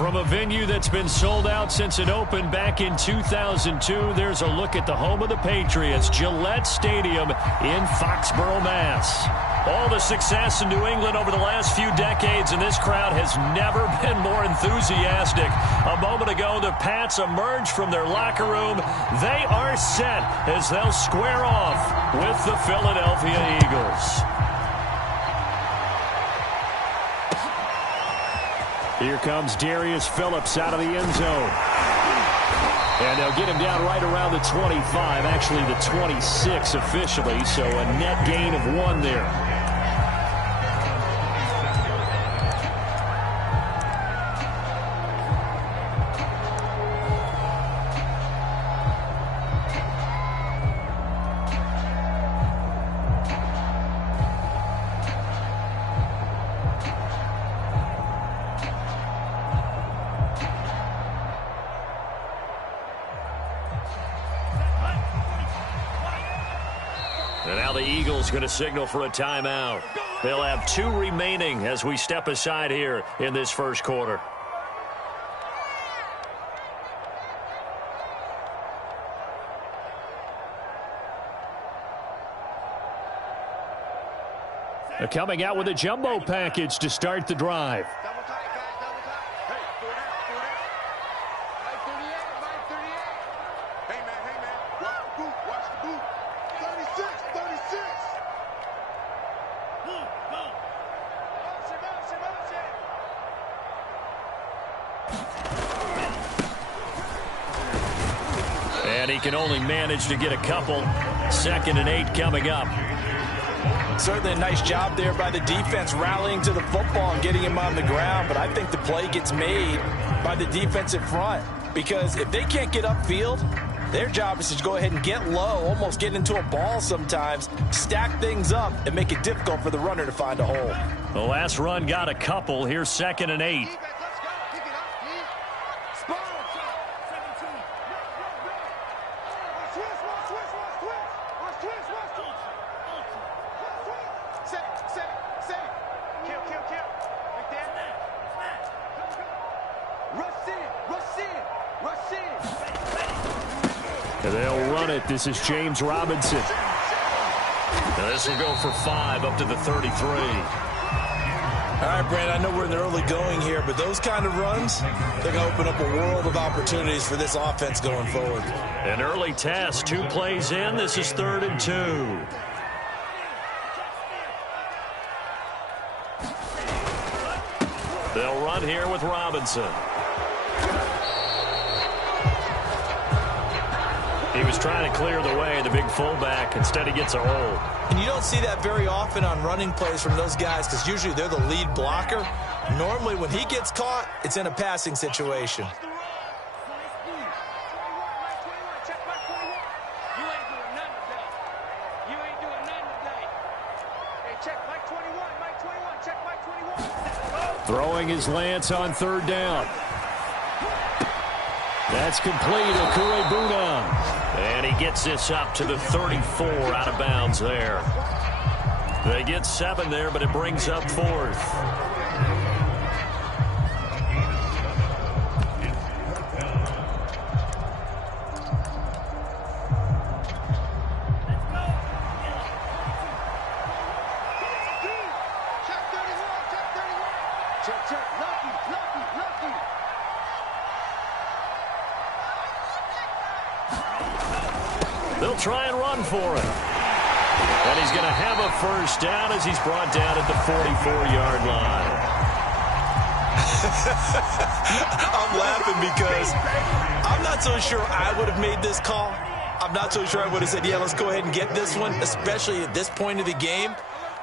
From a venue that's been sold out since it opened back in 2002, there's a look at the home of the Patriots, Gillette Stadium in Foxborough, Mass. All the success in New England over the last few decades, and this crowd has never been more enthusiastic. A moment ago, the Pats emerged from their locker room. They are set as they'll square off with the Philadelphia Eagles. Here comes Darius Phillips out of the end zone. And they'll get him down right around the 25, actually the 26 officially, so a net gain of 1 there. And now the Eagles going to signal for a timeout. They'll have 2 remaining as we step aside here in this first quarter. They're coming out with a jumbo package to start the drive. And he can only manage to get a couple. 2nd and 8 coming up. Certainly a nice job there by the defense rallying to the football and getting him on the ground. But I think the play gets made by the defensive front. Because if they can't get upfield, their job is to go ahead and get low, almost get into a ball sometimes, stack things up, and make it difficult for the runner to find a hole. The last run got a couple. Here's 2nd and 8. And they'll run it. This is James Robinson. Now this will go for 5 up to the 33. All right, Brandon, I know we're in the early going here, but those kind of runs, they're going to open up a world of opportunities for this offense going forward. An early test, 2 plays in. This is 3rd and 2. They'll run here with Robinson. He was trying to clear the way, the big fullback. Instead, he gets a hold. And you don't see that very often on running plays from those guys because usually they're the lead blocker. Normally, when he gets caught, it's in a passing situation. Throwing his Lance on 3rd down. That's complete. Okuebuna. And he gets this up to the 34 out of bounds there. They get 7 there, but it brings up 4th. They'll try and run for it. And he's going to have a first down as he's brought down at the 44-yard line. I'm laughing because I'm not so sure I would have made this call. I'm not so sure I would have said, yeah, let's go ahead and get this one, especially at this point of the game.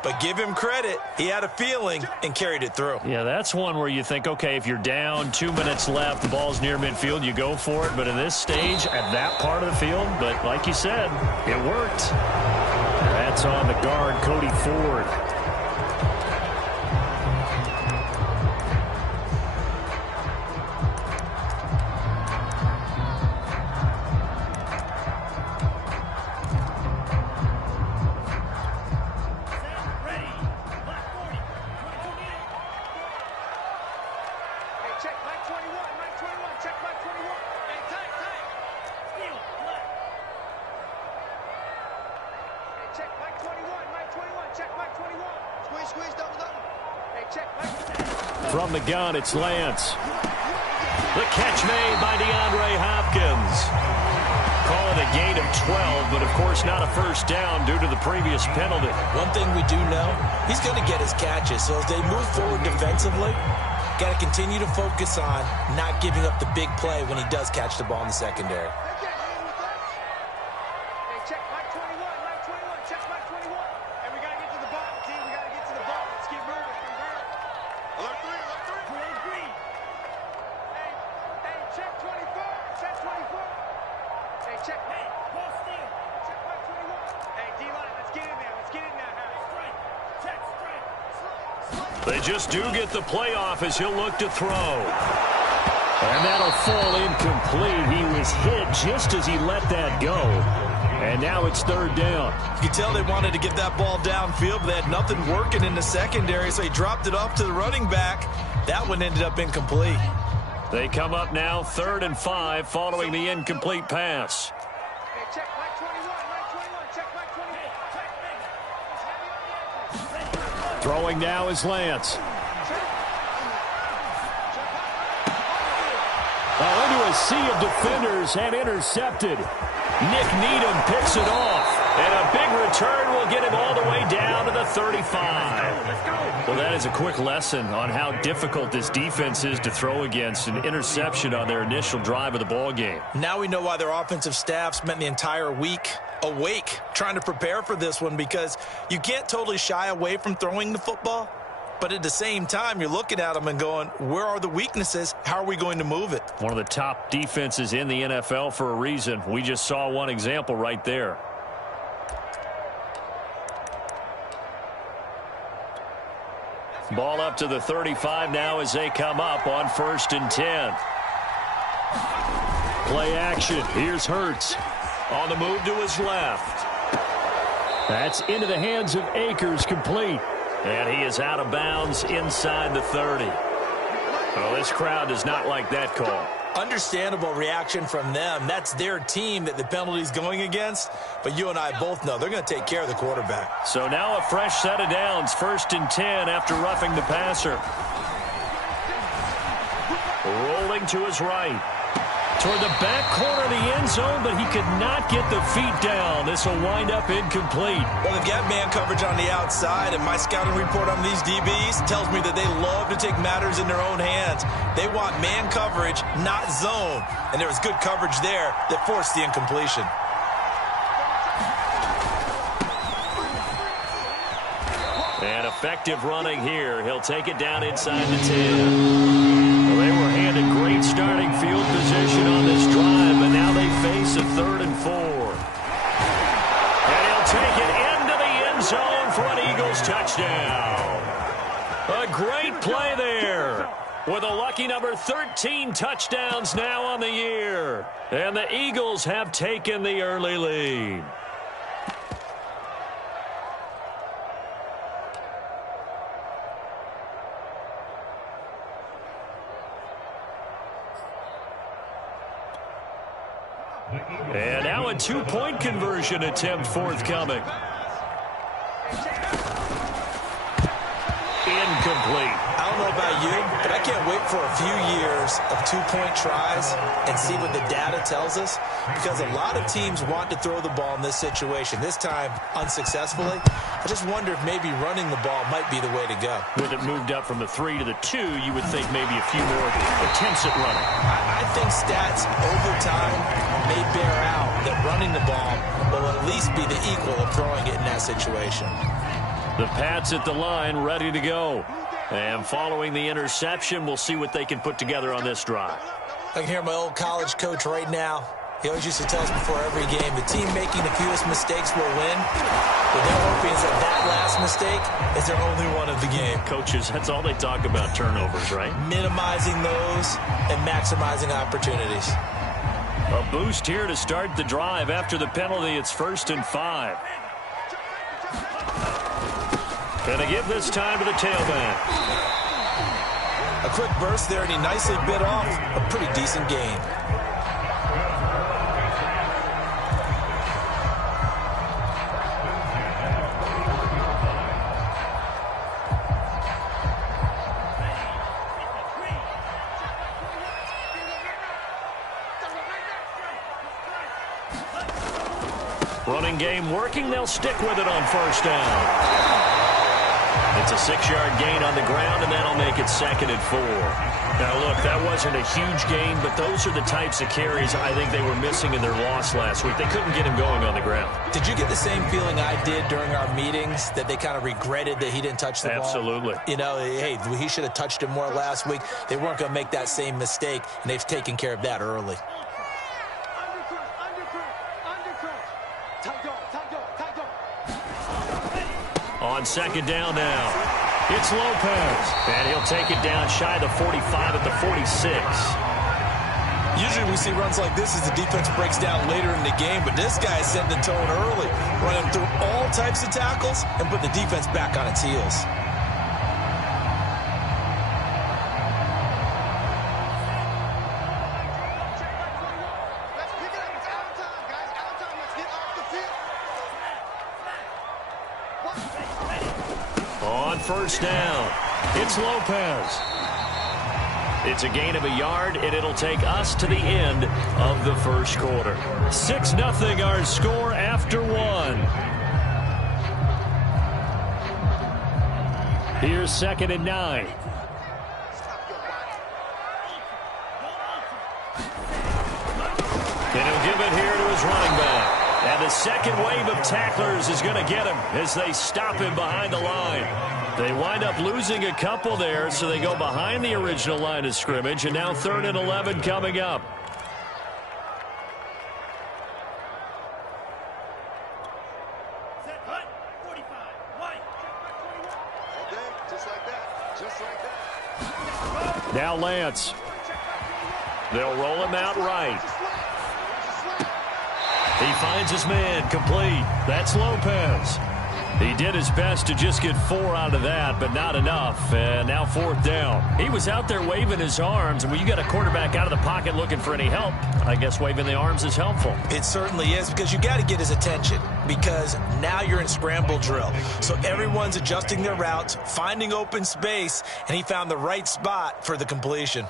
But give him credit. He had a feeling and carried it through. Yeah, that's one where you think, okay, if you're down, 2 minutes left, the ball's near midfield, you go for it. But in this stage, at that part of the field, but like you said, it worked. That's on the guard, Cody Ford. Check, Mike 21. From the gun, it's Lance. The catch made by DeAndre Hopkins. Call it a gain of 12, but of course not a first down due to the previous penalty. One thing we do know, he's going to get his catches. So as they move forward defensively, got to continue to focus on not giving up the big play when he does catch the ball in the secondary. They just do get the playoff as he'll look to throw. And that'll fall incomplete. He was hit just as he let that go. And now it's third down. You can tell they wanted to get that ball downfield, but they had nothing working in the secondary, so he dropped it off to the running back. That one ended up incomplete. They come up now 3rd and 5 following the incomplete pass. Throwing now is Lance. Into a sea of defenders and intercepted. Nick Needham picks it off. And a big return will get him all the way down to the 35. Well, that is a quick lesson on how difficult this defense is to throw against. An interception on their initial drive of the ball game. Now we know why their offensive staff spent the entire week awake trying to prepare for this one, because you can't totally shy away from throwing the football, but at the same time you're looking at them and going, where are the weaknesses? How are we going to move it? One of the top defenses in the NFL for a reason. We just saw one example right there. Ball up to the 35 now as they come up on 1st and 10. Play action. Here's Hurts. On the move to his left. That's into the hands of Akers, complete. And he is out of bounds inside the 30. Well, this crowd does not like that call. Understandable reaction from them. That's their team that the penalty's going against. But you and I both know they're going to take care of the quarterback. So now a fresh set of downs. 1st and 10 after roughing the passer. Rolling to his right. Toward the back corner of the end zone, but he could not get the feet down. This will wind up incomplete. Well, they've got man coverage on the outside, and my scouting report on these DBs tells me that they love to take matters in their own hands. They want man coverage, not zone. And there was good coverage there that forced the incompletion. And effective running here. He'll take it down inside the 10. Well, they were handed great starting field position on this drive, but now they face a 3rd and 4. And he'll take it into the end zone for an Eagles touchdown. A great play there. With a lucky number 13 touchdowns now on the year. And the Eagles have taken the early lead. And now a 2-point conversion attempt forthcoming. Incomplete. I don't know about you, but I can't wait for a few years of 2-point tries and see what the data tells us, because a lot of teams want to throw the ball in this situation. This time, unsuccessfully. I just wonder if maybe running the ball might be the way to go. With it moved up from the 3 to the 2, you would think maybe a few more attempts at running. I think stats over time may bear out that running the ball will at least be the equal of throwing it in that situation. The Pats at the line, ready to go. And following the interception, we'll see what they can put together on this drive. I can hear my old college coach right now. He always used to tell us before every game, the team making the fewest mistakes will win. But they're hoping that last mistake is their only one of the game. Coaches, that's all they talk about, turnovers, right? Minimizing those and maximizing opportunities. A boost here to start the drive. After the penalty, it's 1st and 5. And they give this time to the tailback. A quick burst there, and he nicely bit off a pretty decent gain. passing game working. They'll stick with it on first down. It's a 6-yard gain on the ground, and that'll make it 2nd and 4. Now, look, that wasn't a huge gain, but those are the types of carries I think they were missing in their loss last week. They couldn't get him going on the ground. Did you get the same feeling I did during our meetings, that they kind of regretted that he didn't touch the ball? Absolutely. You know, hey, he should have touched it more last week. They weren't going to make that same mistake, and they've taken care of that early. On 2nd down now. It's Lopez, and he'll take it down shy of the 45 at the 46. Usually we see runs like this as the defense breaks down later in the game, but this guy is setting the tone early, running through all types of tackles and put the defense back on its heels. On first down, it's Lopez. It's a gain of a yard, and it'll take us to the end of the first quarter. 6-0 our score after 1. Here's 2nd and 9. And he'll give it here to his running back. And the second wave of tacklers is going to get him as they stop him behind the line. They wind up losing a couple there, so they go behind the original line of scrimmage, and now 3rd and 11 coming up. Now Lance. They'll roll him out right. He finds his man, complete. That's Lopez. He did his best to just get 4 out of that, but not enough. And now 4th down. He was out there waving his arms, and when you got a quarterback out of the pocket looking for any help, I guess waving the arms is helpful. It certainly is, because you got to get his attention, because now you're in scramble drill. So everyone's adjusting their routes, finding open space, and he found the right spot for the completion.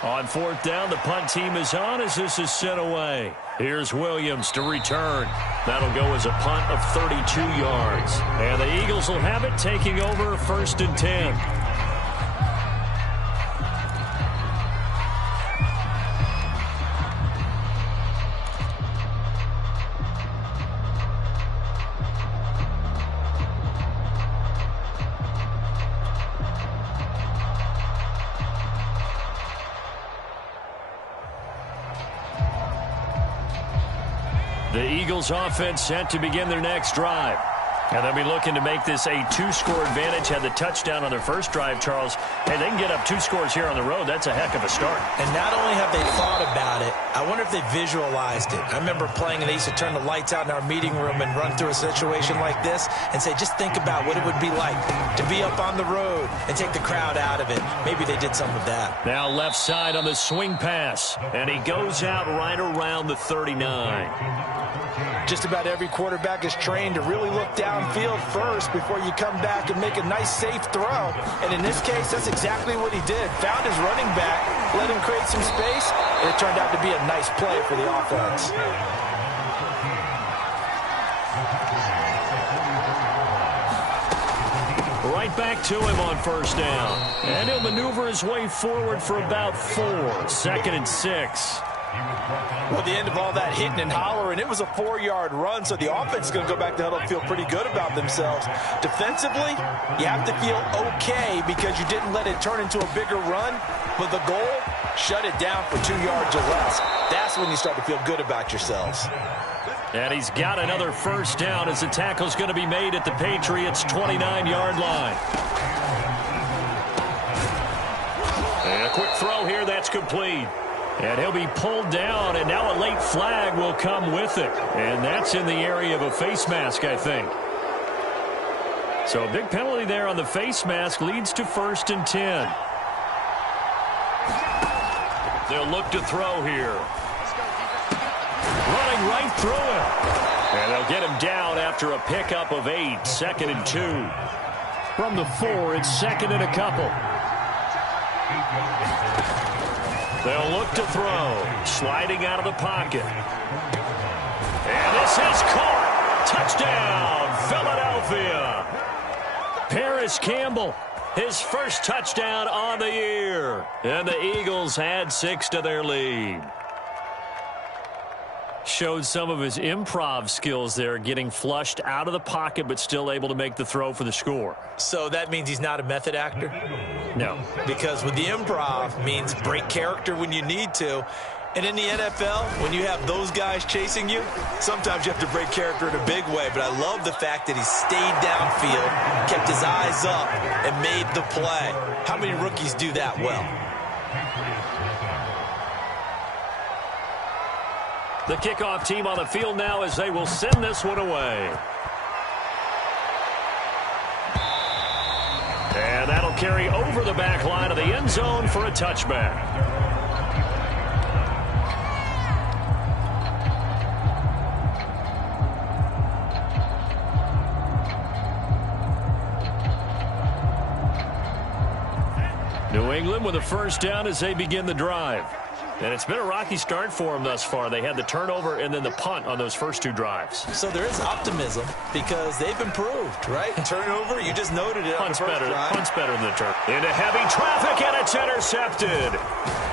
On 4th down, the punt team is on as this is sent away. Here's Williams to return. That'll go as a punt of 32 yards. And the Eagles will have it, taking over 1st and 10. The Eagles offense set to begin their next drive. And they'll be looking to make this a 2-score advantage. Had the touchdown on their first drive, Charles. Hey, they can get up 2 scores here on the road. That's a heck of a start. And not only have they thought about it, I wonder if they visualized it. I remember playing, and they used to turn the lights out in our meeting room and run through a situation like this and say, just think about what it would be like to be up on the road and take the crowd out of it. Maybe they did some of that. Now left side on the swing pass. And he goes out right around the 39. Just about every quarterback is trained to really look downfield first before you come back and make a nice, safe throw. And in this case, that's exactly what he did. Found his running back, let him create some space, and it turned out to be a nice play for the offense. Right back to him on first down. And he'll maneuver his way forward for about 4. 2nd and 6. Well, the end of all that hitting and hollering, it was a 4-yard run, so the offense is going to go back to huddle and feel pretty good about themselves. Defensively, you have to feel okay because you didn't let it turn into a bigger run, but the goal, shut it down for 2 yards or less. That's when you start to feel good about yourselves. And he's got another first down as the tackle's going to be made at the Patriots' 29-yard line. And a quick throw here, that's complete. And he'll be pulled down, and now a late flag will come with it. And that's in the area of a face mask, I think. So a big penalty there on the face mask leads to 1st and 10. They'll look to throw here. Running right through him. And they'll get him down after a pickup of 8. 2nd and 2. From the 4, it's 2nd and a couple. They'll look to throw. Sliding out of the pocket. And this is caught. Touchdown, Philadelphia. Paris Campbell, his first touchdown on the year. And the Eagles add 6 to their lead. Showed some of his improv skills there, getting flushed out of the pocket but still able to make the throw for the score. So that means he's not a method actor? No. Because with the improv means break character when you need to. And in the NFL, when you have those guys chasing you, sometimes you have to break character in a big way. But I love the fact that he stayed downfield, kept his eyes up, and made the play. How many rookies do that well? The kickoff team on the field now as they will send this one away. And that'll carry over the back line of the end zone for a touchback. New England with a first down as they begin the drive. And it's been a rocky start for them thus far. They had the turnover and then the punt on those first 2 drives. So there is optimism because they've improved, right? Turnover, you just noted it. Punt's better than the turn. Into heavy traffic, and it's intercepted.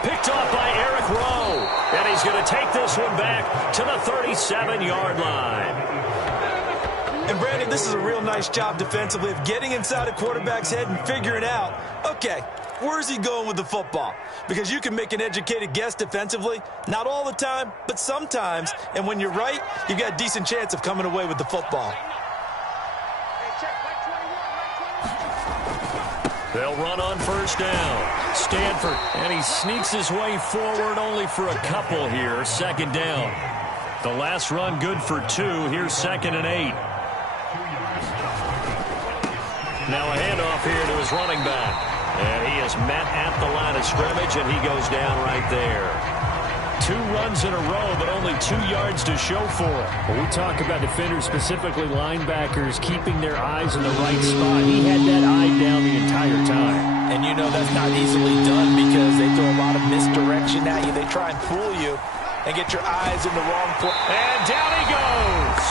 Picked off by Eric Rowe. And he's going to take this one back to the 37-yard line. And, Brandon, this is a real nice job defensively of getting inside a quarterback's head and figuring out, okay, where's he going with the football? Because you can make an educated guess defensively. Not all the time, but sometimes. And when you're right, you've got a decent chance of coming away with the football. They'll run on first down. Stanford, and he sneaks his way forward only for a couple here. Second down. The last run good for 2. Here's 2nd and 8. Now a handoff here to his running back. And he is met at the line of scrimmage, and he goes down right there. 2 runs in a row, but only 2 yards to show for it. When we talk about defenders, specifically linebackers, keeping their eyes in the right spot, he had that eye down the entire time. And you know that's not easily done because they throw a lot of misdirection at you. They try and fool you and get your eyes in the wrong place. And down he goes.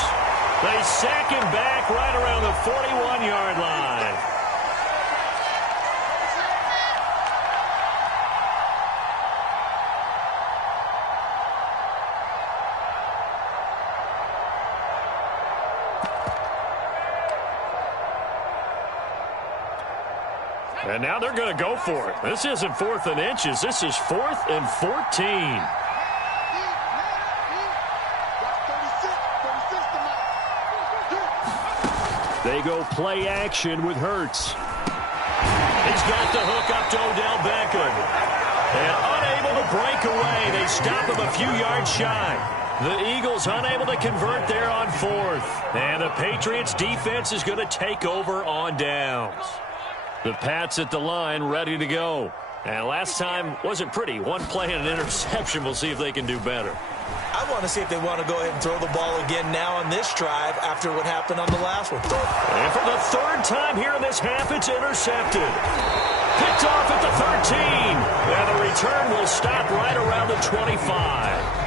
They sack him back right around the 41-yard line. And now they're going to go for it. This isn't 4th and inches. This is 4th and 14. They go play action with Hurts. He's got the hook up to Odell Beckham. And unable to break away. They stop him a few yards shy. The Eagles unable to convert there on 4th. And the Patriots defense is going to take over on downs. The Pats at the line ready to go. And last time wasn't pretty. 1 play and an interception. We'll see if they can do better. I want to see if they want to go ahead and throw the ball again now on this drive after what happened on the last one. And for the 3rd time here in this half, it's intercepted. Picked off at the 13. And the return will stop right around the 25.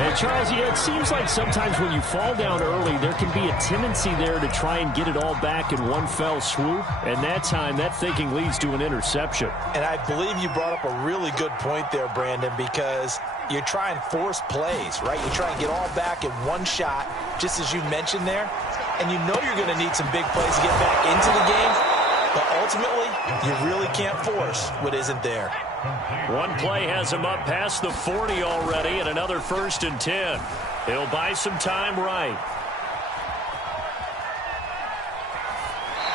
And, Charles, yeah, it seems like sometimes when you fall down early, there can be a tendency there to try and get it all back in one fell swoop. And that time, that thinking leads to an interception. And I believe you brought up a really good point there, Brandon, because you try and force plays, right? You try and get all back in one shot, just as you mentioned there. And you know you're going to need some big plays to get back into the game. But ultimately, you really can't force what isn't there. 1 play has him up past the 40 already, and another 1st and 10. He'll buy some time right.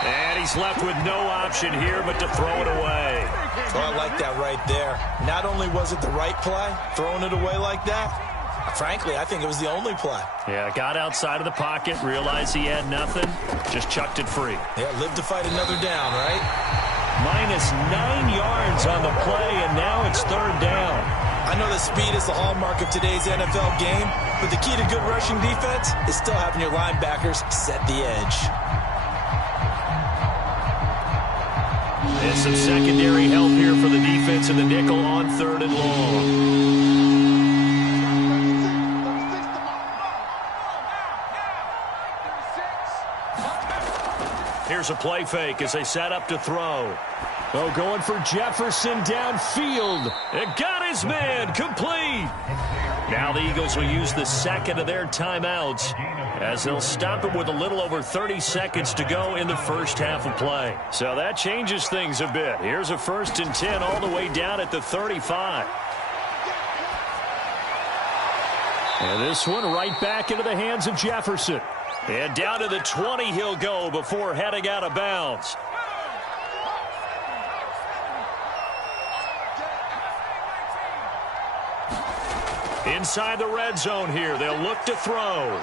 And he's left with no option here but to throw it away. Oh, I like that right there. Not only was it the right play, throwing it away like that, frankly, I think it was the only play. Yeah, got outside of the pocket, realized he had nothing, just chucked it free. Yeah, live to fight another down, right? Minus 9 yards on the play, and now it's 3rd down. I know that speed is the hallmark of today's NFL game, but the key to good rushing defense is still having your linebackers set the edge. And some secondary help here for the defense in the nickel on 3rd and long. Here's a play fake as they set up to throw. Oh, going for Jefferson downfield. It got his man complete. Now the Eagles will use the second of their timeouts as they'll stop it with a little over 30 seconds to go in the first half of play. So that changes things a bit. Here's a 1st and 10 all the way down at the 35. And this one right back into the hands of Jefferson. And down to the 20 he'll go before heading out of bounds. Inside the red zone here, they'll look to throw.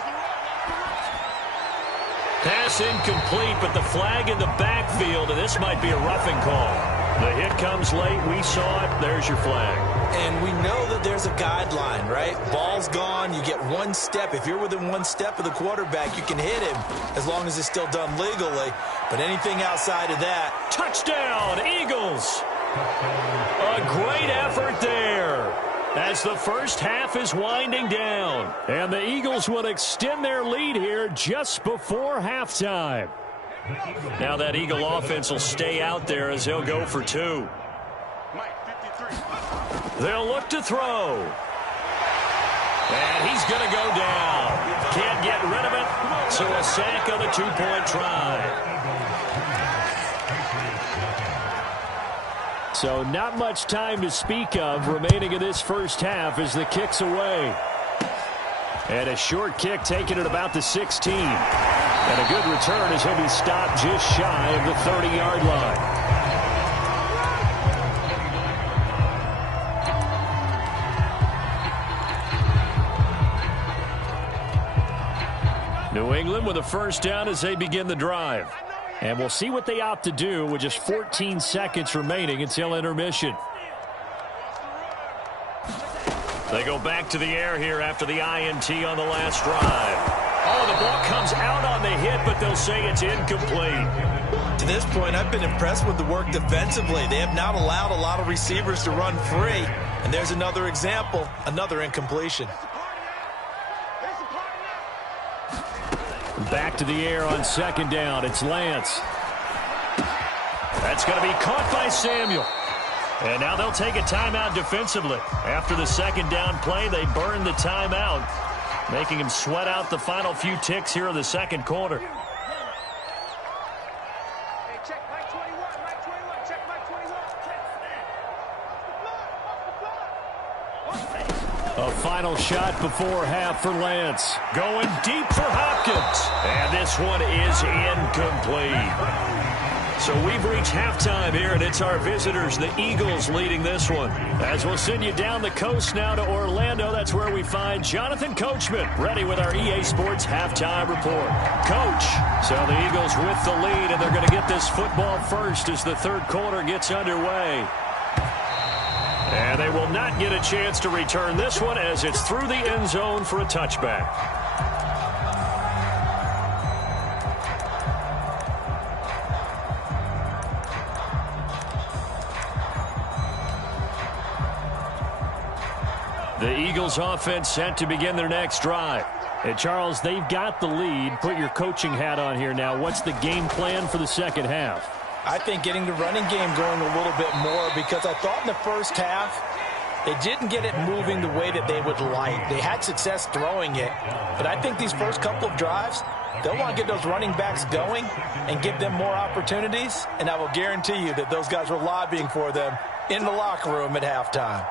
Pass incomplete, but the flag in the backfield, and this might be a roughing call. The hit comes late. We saw it. There's your flag. And we know that there's a guideline, right? Ball's gone. You get 1 step. If you're within 1 step of the quarterback, you can hit him as long as it's still done legally. But anything outside of that. Touchdown, Eagles. A great effort there as the first half is winding down. And the Eagles will extend their lead here just before halftime. Now that Eagle offense will stay out there as they'll go for 2. They'll look to throw. And he's going to go down. Can't get rid of it. So a sack on the 2-point try. So not much time to speak of remaining in this first half as the kick's away. And a short kick taken at about the 16. And a good return as he'll be stopped just shy of the 30-yard line. New England with a first down as they begin the drive. And we'll see what they opt to do with just 14 seconds remaining until intermission. They go back to the air here after the INT on the last drive. Oh, the ball comes out on the hit, but they'll say it's incomplete. To this point, I've been impressed with the work defensively. They have not allowed a lot of receivers to run free. And there's another example, another incompletion. Back to the air on 2nd down. It's Lance. That's going to be caught by Samuel. And now they'll take a timeout defensively. After the 2nd down play, they burn the timeout, making him sweat out the final few ticks here in the 2nd quarter. A final shot before half for Lance. Going deep for Hopkins. And this one is incomplete. So we've reached halftime here, and it's our visitors, the Eagles, leading this one. As we'll send you down the coast now to Orlando, that's where we find Jonathan Coachman, ready with our EA Sports halftime report. Coach, so the Eagles with the lead, and they're going to get this football first as the 3rd quarter gets underway. And they will not get a chance to return this one as it's through the end zone for a touchback. The Eagles offense set to begin their next drive. And Charles, they've got the lead. Put your coaching hat on here now. What's the game plan for the 2nd half? I think getting the running game going a little bit more, because I thought in the first half they didn't get it moving the way that they would like. They had success throwing it, but I think these first couple of drives, they'll want to get those running backs going and give them more opportunities, and I will guarantee you that those guys were lobbying for them in the locker room at halftime.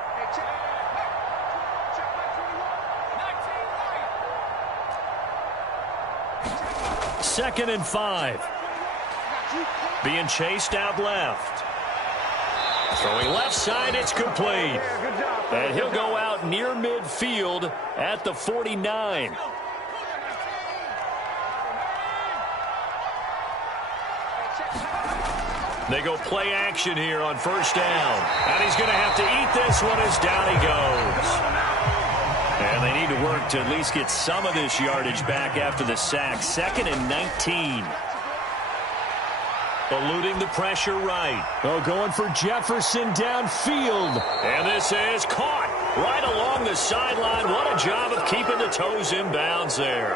Second and 5. Being chased out left. Throwing left side, it's complete. And he'll go out near midfield at the 49. They go play action here on first down. And he's going to have to eat this one as down he goes. And they need to work to at least get some of this yardage back after the sack. 2nd and 19. Eluding the pressure right. Oh, going for Jefferson downfield. And this is caught right along the sideline. What a job of keeping the toes in bounds there.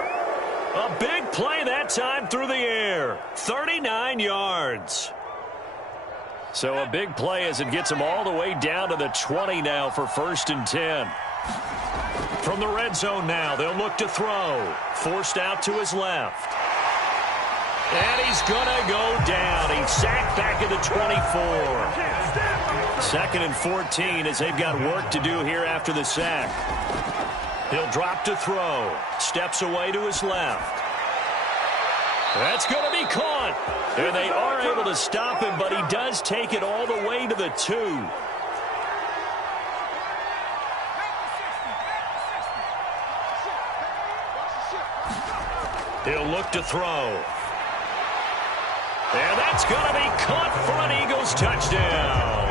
A big play that time through the air. 39 yards. So a big play as it gets him all the way down to the 20 now for 1st and 10. From the red zone now, they'll look to throw. Forced out to his left. And he's going to go down. He's sacked back at the 24. 2nd and 14 as they've got work to do here after the sack. He'll drop to throw. Steps away to his left. That's going to be caught. And they are able to stop him, but he does take it all the way to the 2. He'll look to throw. And that's going to be caught for an Eagles touchdown.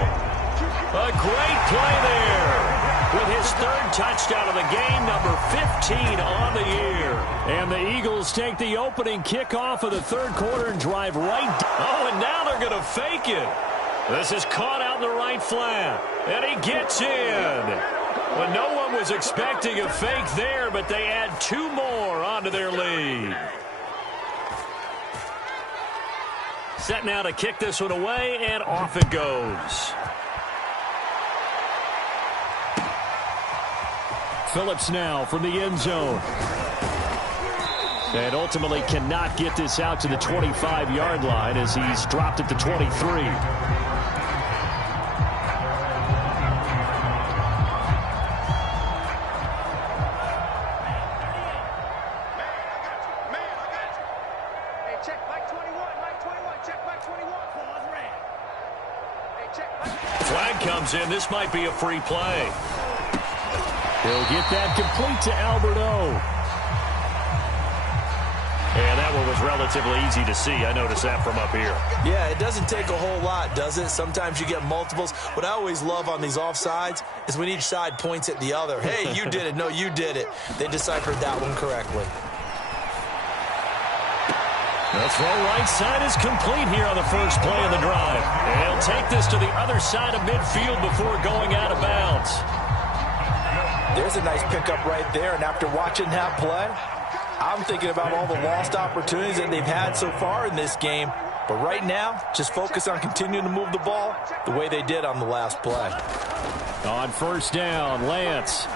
A great play there. With his 3rd touchdown of the game, number 15 on the year. And the Eagles take the opening kickoff of the 3rd quarter and drive right. Oh, and now they're going to fake it. This is caught out in the right flat. And he gets in. Well, no one was expecting a fake there, but they add 2 more onto their lead. Set now to kick this one away, and off it goes. Phillips now from the end zone. And ultimately cannot get this out to the 25-yard line as he's dropped at the 23. Flag comes in. This might be a free play. He'll get that complete to Alberto. And that one was relatively easy to see. I noticed that from up here. Yeah, it doesn't take a whole lot, does it? Sometimes you get multiples. What I always love on these offsides is when each side points at the other. Hey, you did it. No, you did it. They deciphered that one correctly. The throw right side is complete here on the first play of the drive. And he'll take this to the other side of midfield before going out of bounds. There's a nice pickup right there, and after watching that play, I'm thinking about all the lost opportunities that they've had so far in this game. But right now, just focus on continuing to move the ball the way they did on the last play. On 1st down, Lance.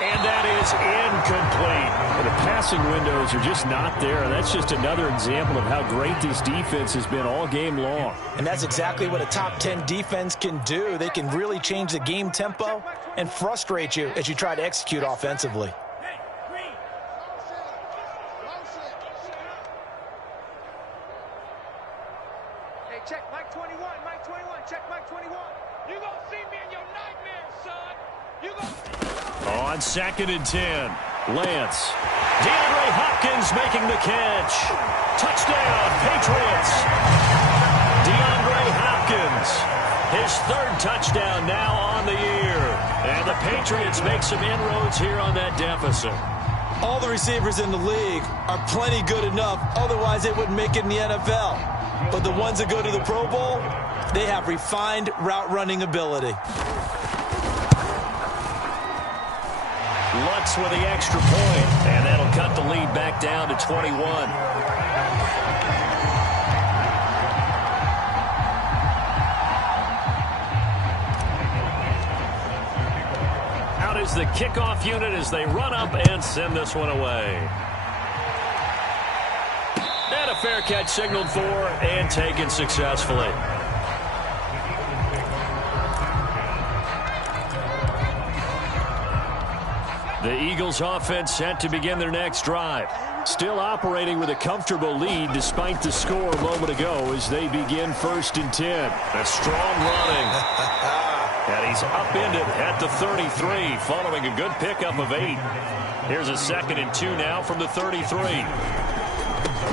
And that is incomplete. The passing windows are just not there. That's just another example of how great this defense has been all game long. And that's exactly what a top 10 defense can do. They can really change the game tempo and frustrate you as you try to execute offensively. Hey, check Mike 21, Mike 21, check Mike 21. You gonna see me in your nightmares, son. You gonna see me. On 2nd and 10, Lance. DeAndre Hopkins making the catch. Touchdown, Patriots. DeAndre Hopkins, his 3rd touchdown now on the year. And the Patriots make some inroads here on that deficit. All the receivers in the league are plenty good enough, otherwise they wouldn't make it in the NFL. But the ones that go to the Pro Bowl, they have refined route running ability. Lutz with the extra point, and that'll cut the lead back down to 21. Out is the kickoff unit as they run up and send this one away. And a fair catch signaled for and taken successfully. The Eagles offense set to begin their next drive. Still operating with a comfortable lead despite the score a moment ago as they begin 1st and 10. A strong running. And he's upended at the 33 following a good pickup of 8. Here's a 2nd and 2 now from the 33.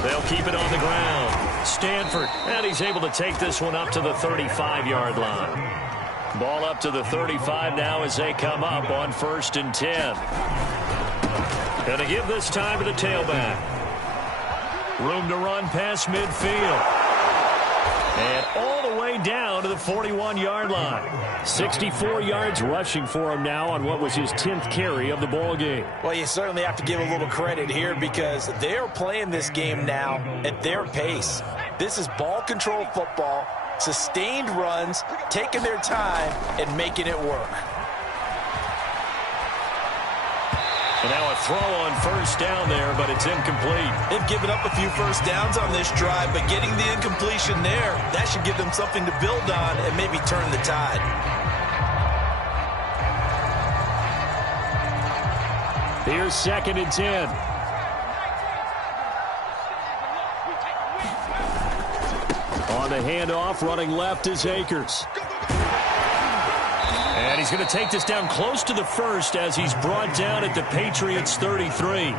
They'll keep it on the ground. Stanford, and he's able to take this one up to the 35-yard line. Ball up to the 35 now as they come up on 1st and 10. Going to give this time to the tailback. Room to run past midfield. And all the way down to the 41-yard line. 64 yards rushing for him now on what was his 10th carry of the ball game. Well, you certainly have to give a little credit here because they're playing this game now at their pace. This is ball control football, sustained runs, taking their time, and making it work. And now a throw on first down there, but it's incomplete. They've given up a few first downs on this drive, but getting the incompletion there, that should give them something to build on and maybe turn the tide. Here's 2nd and 10. On the handoff, running left is Akers. And he's going to take this down close to the first as he's brought down at the Patriots' 33.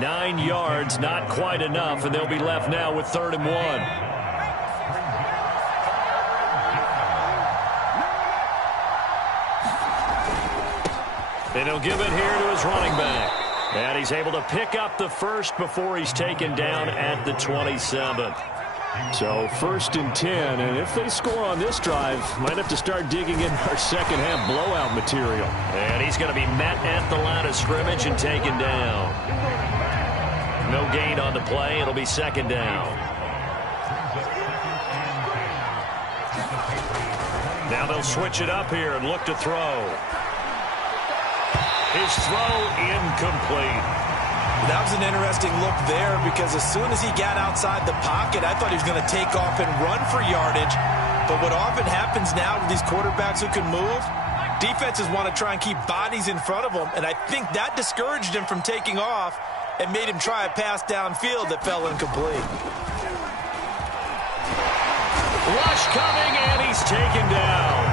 9 yards, not quite enough, and they'll be left now with 3rd and 1. And he'll give it here to his running back. And he's able to pick up the first before he's taken down at the 27. So 1st and 10, and if they score on this drive, might have to start digging in our second half blowout material. And he's going to be met at the line of scrimmage and taken down. No gain on the play. It'll be 2nd down. Now they'll switch it up here and look to throw. His throw incomplete. That was an interesting look there because as soon as he got outside the pocket, I thought he was going to take off and run for yardage. But what often happens now with these quarterbacks who can move, defenses want to try and keep bodies in front of them, and I think that discouraged him from taking off and made him try a pass downfield that fell incomplete. Rush coming, and he's taken down.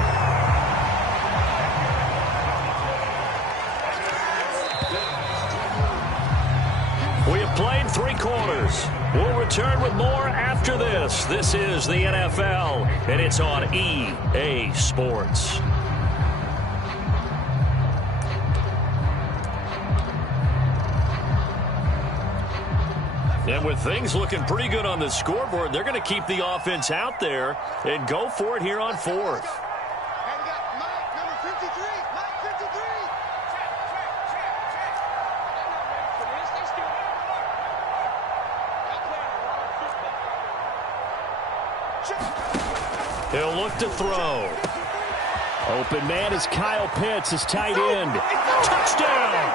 We have played 3 quarters. We'll return with more after this. This is the NFL, and it's on EA Sports. And with things looking pretty good on the scoreboard, they're going to keep the offense out there and go for it here on 4th. He'll look to throw. Open man is Kyle Pitts, his tight end. Touchdown!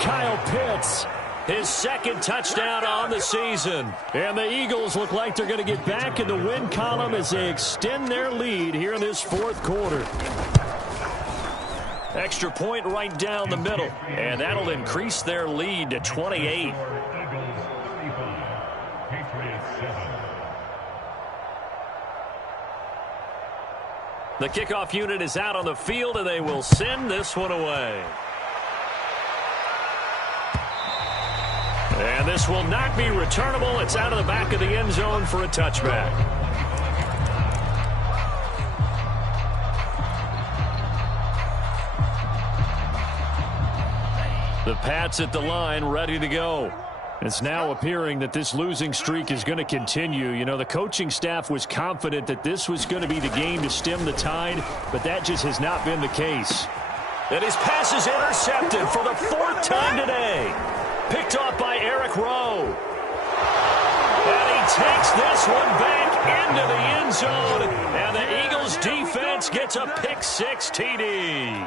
Kyle Pitts, his 2nd touchdown on the season. And the Eagles look like they're going to get back in the win column as they extend their lead here in this 4th quarter. Extra point right down the middle. And that'll increase their lead to 28. The kickoff unit is out on the field, and they will send this one away. And this will not be returnable. It's out of the back of the end zone for a touchback. The Pats at the line, ready to go. It's now appearing that this losing streak is going to continue. You know, the coaching staff was confident that this was going to be the game to stem the tide, but that just has not been the case. And his pass is intercepted for the 4th time today. Picked off by Eric Rowe. And he takes this one back into the end zone, and the Eagles defense gets a pick-6 TD.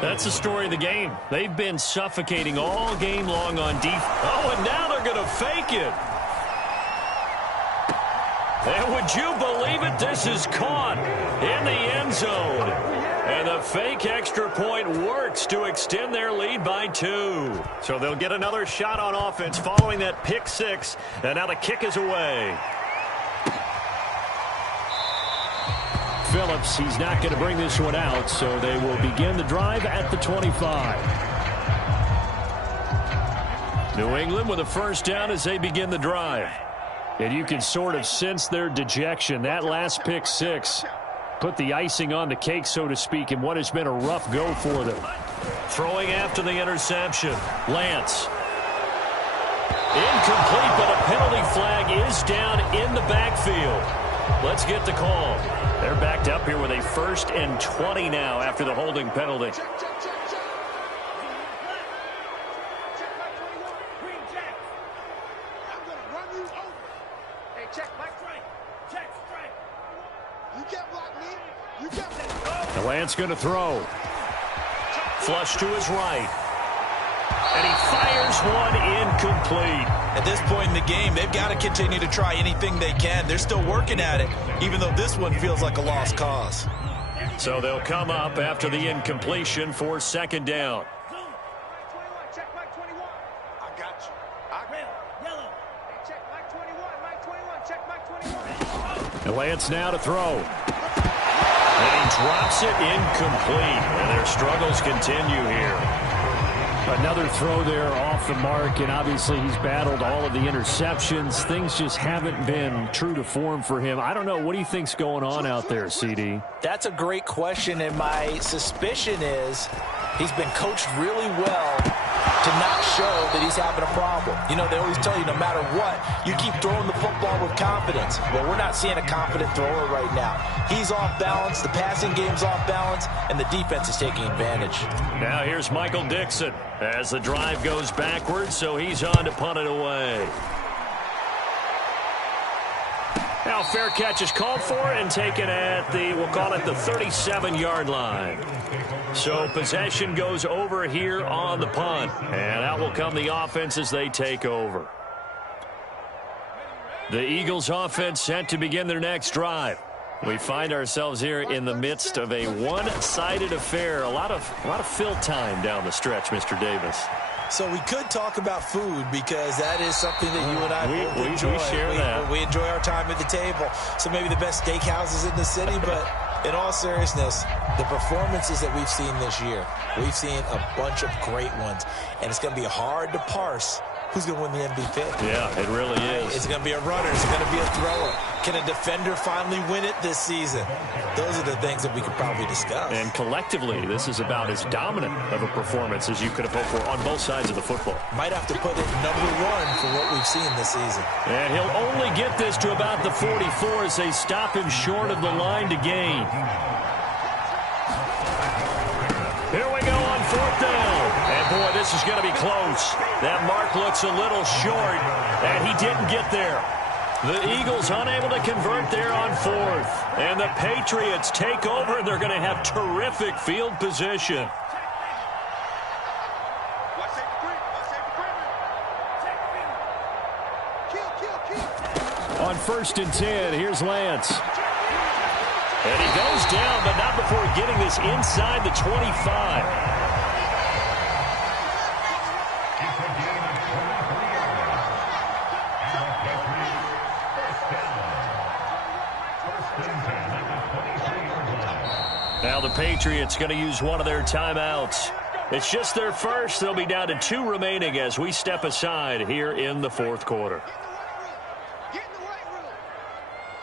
That's the story of the game. They've been suffocating all game long on defense. Oh, and now they're going to fake it. And would you believe it? This is caught in the end zone. And the fake extra point works to extend their lead by 2. So they'll get another shot on offense following that pick-6. And now the kick is away. Phillips, he's not going to bring this one out, so they will begin the drive at the 25. New England with a first down as they begin the drive. And you can sort of sense their dejection. That last pick-6 put the icing on the cake, so to speak, in what has been a rough go for them. Throwing after the interception, Lance. Incomplete, but a penalty flag is down in the backfield. Let's get the call. They're backed up here with a 1st and 20 now after the holding penalty. The Lance going to throw. Flush to his right. And he fires one incomplete. At this point in the game, they've got to continue to try anything they can. They're still working at it, even though this one feels like a lost cause. So they'll come up after the incompletion for 2nd down. Check Mike 21. I got you. Yellow. Hey, check Mike 21. Mike 21. Check Mike 21. The Lance now to throw. And he drops it incomplete. And their struggles continue here. Another throw there off the mark, and obviously he's battled all of the interceptions. Things just haven't been true to form for him. I don't know. What do you think's going on out there, CD? That's a great question, and my suspicion is he's been coached really well to not show that he's having a problem. You know, they always tell you no matter what, you keep throwing the football with confidence. Well, we're not seeing a confident thrower right now. He's off balance, the passing game's off balance, and the defense is taking advantage. Now here's Michael Dixon as the drive goes backwards, so he's on to punt it away. Now fair catch is called for and taken at the, we'll call it the 37-yard line. So possession goes over here on the punt. And out will come the offense as they take over. The Eagles offense set to begin their next drive. We find ourselves here in the midst of a one-sided affair. A lot of fill time down the stretch, Mr. Davis. So we could talk about food because that is something that you and I both enjoy. We share that. We enjoy our time at the table. So maybe the best steakhouses in the city, but in all seriousness, the performances that we've seen this year, we've seen a bunch of great ones, and it's going to be hard to parse who's going to win the MVP. Yeah, it really is. Is it going to be a runner? Is it going to be a thrower? Can a defender finally win it this season? Those are the things that we could probably discuss. And collectively, this is about as dominant of a performance as you could have hoped for on both sides of the football. Might have to put it number 1 for what we've seen this season. And he'll only get this to about the 44 as they stop him short of the line to gain. Here we go on 4th down. And boy, this is going to be close. That mark looks a little short, and he didn't get there. The Eagles unable to convert there on 4th. And the Patriots take over, and they're going to have terrific field position. On 1st and 10, here's Lance. And he goes down, but not before getting this inside the 25. Now the Patriots going to use one of their timeouts. It's just their first. They'll be down to 2 remaining as we step aside here in the 4th quarter. Get in the weight room.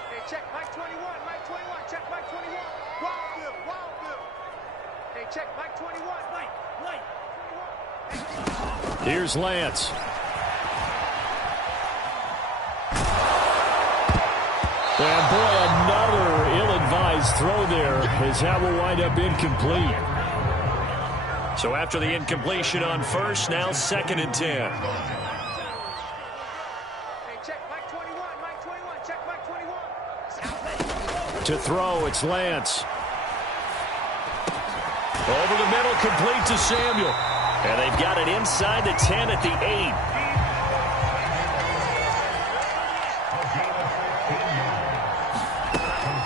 Hey, check Mike 21. Mike 21. Check Mike 21. Wildville. Hey, check Mike 21. Mike. Here's Lance. And boy, another ill-advised throw there as that will wind up incomplete. So after the incompletion on 1st, now 2nd and 10. Hey, check Mike 21. Mike 21. Check Mike 21. To throw, it's Lance. Over the middle, complete to Samuel. And they've got it inside the 10 at the 8.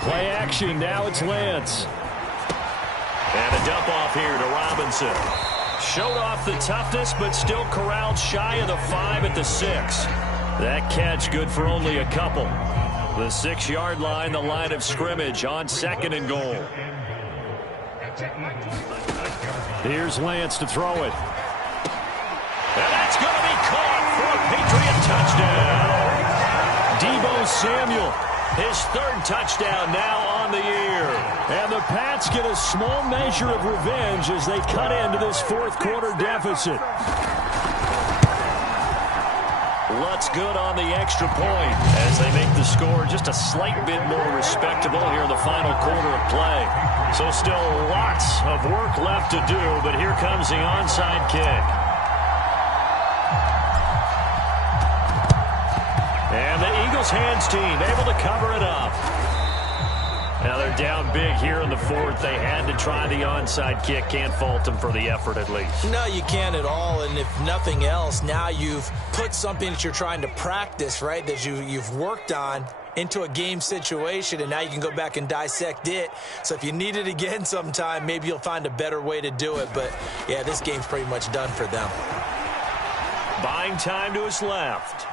Play action, now it's Lance. And a dump off here to Robinson. Showed off the toughness, but still corralled shy of the 5 at the 6. That catch good for only a couple. The 6-yard line, the line of scrimmage on 2nd and goal. Here's Lance to throw it. And that's going to be caught for a Patriot touchdown. Deebo Samuel, his 3rd touchdown now on the year. And the Pats get a small measure of revenge as they cut into this 4th quarter deficit. Lutz good on the extra point as they make the score just a slight bit more respectable here in the final quarter of play. So still lots of work left to do, but here comes the onside kick. And the Eagles hands team able to cover it up. Now they're down big here in the fourth. They had to try the onside kick. Can't fault them for the effort at least. No, you can't at all. And if nothing else, now you've put something that you're trying to practice, right, that you've worked on into a game situation, and now you can go back and dissect it. So if you need it again sometime, maybe you'll find a better way to do it. But, yeah, this game's pretty much done for them. Buying time to his left.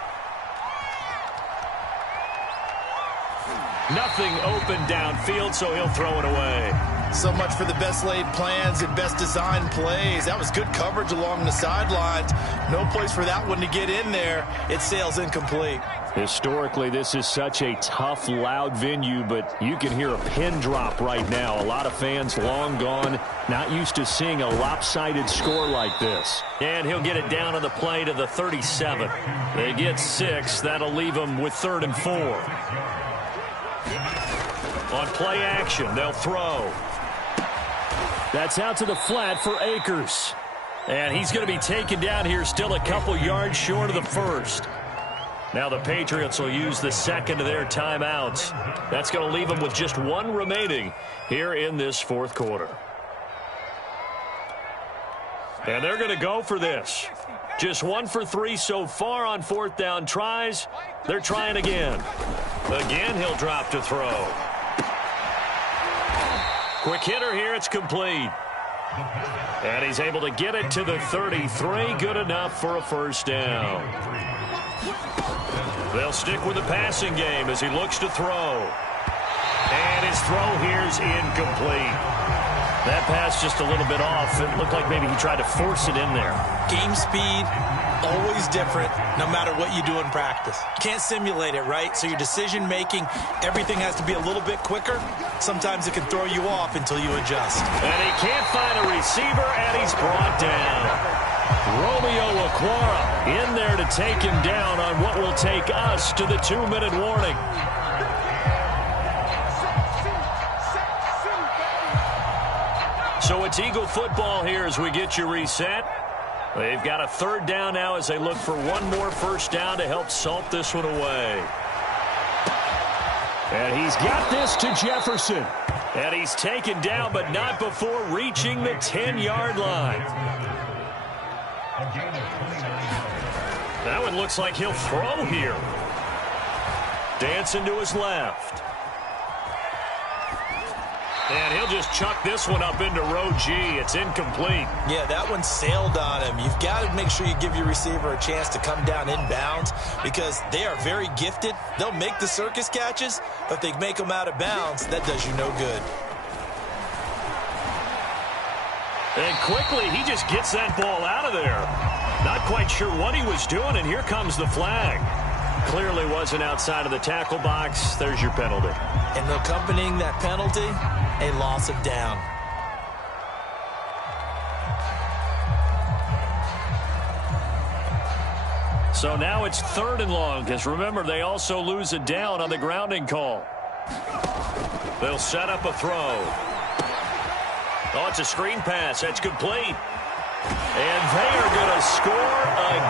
Nothing open downfield, so he'll throw it away. So much for the best laid plans and best designed plays. That was good coverage along the sidelines. No place for that one to get in there. It sails incomplete. Historically, this is such a tough, loud venue, but you can hear a pin drop right now. A lot of fans long gone, not used to seeing a lopsided score like this. And he'll get it down on the play to the 37. They get 6. That'll leave them with 3rd and 4. On play action, they'll throw. That's out to the flat for Akers. And he's going to be taken down here, still a couple yards short of the first. Now the Patriots will use the second of their timeouts. That's going to leave them with just 1 remaining here in this fourth quarter. And they're going to go for this. Just 1 for 3 so far on 4th down tries. They're trying again. Again, he'll drop to throw. Quick hitter here, it's complete. And he's able to get it to the 33. Good enough for a first down. They'll stick with the passing game as he looks to throw. And his throw here's incomplete. That pass just a little bit off. It looked like maybe he tried to force it in there. Game speed, always different, no matter what you do in practice. Can't simulate it, right? So your decision-making, everything has to be a little bit quicker. Sometimes it can throw you off until you adjust. And he can't find a receiver, and he's brought down. Romeo Okwara in there to take him down on what will take us to the 2-minute warning. So it's Eagle football here as we get you reset. They've got a 3rd down now as they look for 1 more first down to help salt this one away. And he's got this to Jefferson. And he's taken down, but not before reaching the 10-yard line. That one looks like he'll throw here. Dancing to his left. And he'll just chuck this one up into row G. It's incomplete. Yeah, that one sailed on him. You've got to make sure you give your receiver a chance to come down inbounds because they are very gifted. They'll make the circus catches, but if they make them out of bounds, that does you no good. And quickly, he just gets that ball out of there. Not quite sure what he was doing, and here comes the flag. Clearly wasn't outside of the tackle box. There's your penalty. And accompanying that penalty, a loss of down. So now it's 3rd and long, because remember, they also lose a down on the grounding call. They'll set up a throw. Oh, it's a screen pass. That's complete. And they are going to score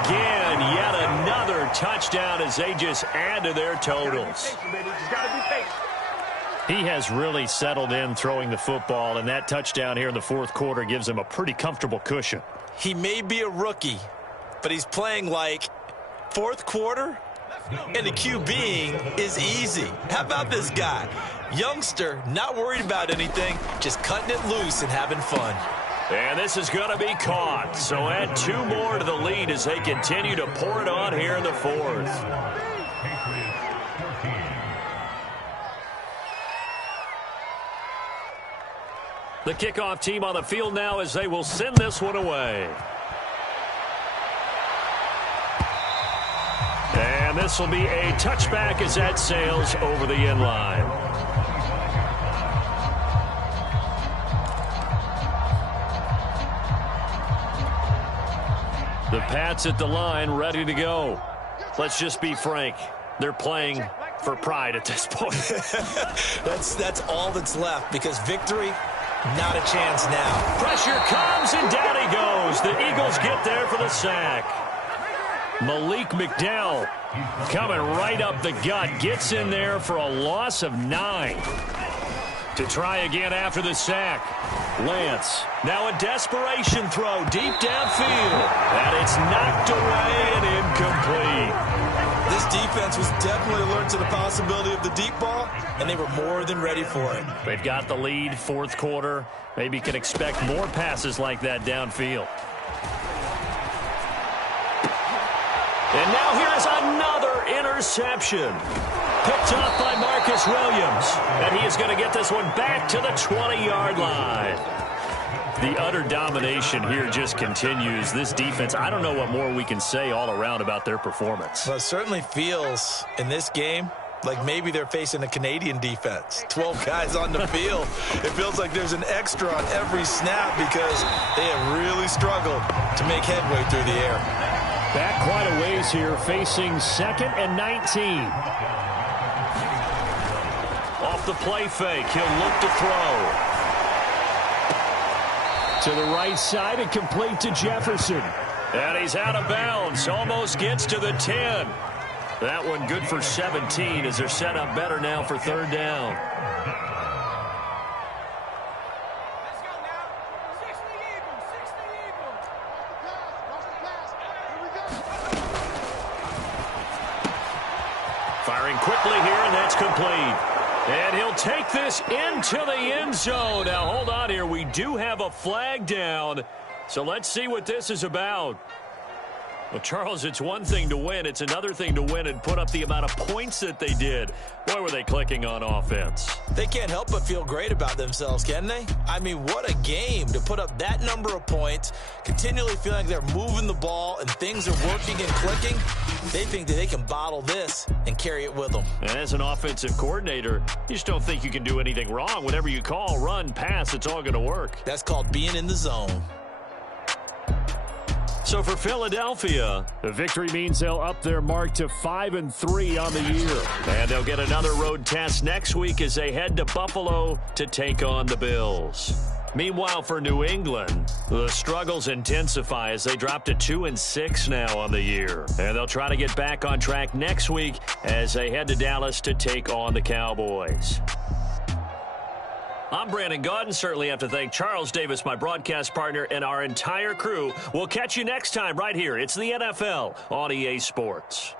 again. Yet another touchdown as they just add to their totals. He has really settled in throwing the football, and that touchdown here in the fourth quarter gives him a pretty comfortable cushion. He may be a rookie, but he's playing like fourth quarter, and the QBing is easy. How about this guy? Youngster, not worried about anything, just cutting it loose and having fun. And this is going to be caught. So add 2 more to the lead as they continue to pour it on here in the fourth. The kickoff team on the field now as they will send this one away. And this will be a touchback as that sails over the end line. The Pats at the line, ready to go. Let's just be frank. They're playing for pride at this point. That's all that's left, because victory, not a chance now. Pressure comes, and down he goes. The Eagles get there for the sack. Malik McDowell coming right up the gut. Gets in there for a loss of 9. To try again after the sack. Lance, now a desperation throw deep downfield. And it's knocked away and incomplete. This defense was definitely alert to the possibility of the deep ball, and they were more than ready for it. They've got the lead, fourth quarter. Maybe can expect more passes like that downfield. And now here's another interception. Picked off by Marcus Williams. And he is going to get this one back to the 20-yard line. The utter domination here just continues. This defense, I don't know what more we can say all around about their performance. Well, it certainly feels in this game like maybe they're facing a Canadian defense. 12 guys on the field. It feels like there's an extra on every snap because they have really struggled to make headway through the air. Back quite a ways here, facing 2nd and 19. Off the play fake, he'll look to throw. To the right side and complete to Jefferson. And he's out of bounds. Almost gets to the 10. That one good for 17 as they're set up better now for third down. Let's go now. 60 Eagles, 60 Eagles. Watch the pass. Here we go. Firing quickly here, and that's complete. And he'll take this into the end zone. Now, hold on here. We do have a flag down. So let's see what this is about. Well, Charles, it's one thing to win. It's another thing to win and put up the amount of points that they did. Boy, were they clicking on offense. They can't help but feel great about themselves, can they? I mean, what a game to put up that number of points, continually feeling like they're moving the ball and things are working and clicking. They think that they can bottle this and carry it with them. And as an offensive coordinator, you just don't think you can do anything wrong. Whatever you call, run, pass, it's all going to work. That's called being in the zone. So for Philadelphia, the victory means they'll up their mark to 5-3 on the year. And they'll get another road test next week as they head to Buffalo to take on the Bills. Meanwhile, for New England, the struggles intensify as they drop to 2-6 now on the year. And they'll try to get back on track next week as they head to Dallas to take on the Cowboys. I'm Brandon Gaudin. Certainly have to thank Charles Davis, my broadcast partner, and our entire crew. We'll catch you next time right here. It's the NFL on EA Sports.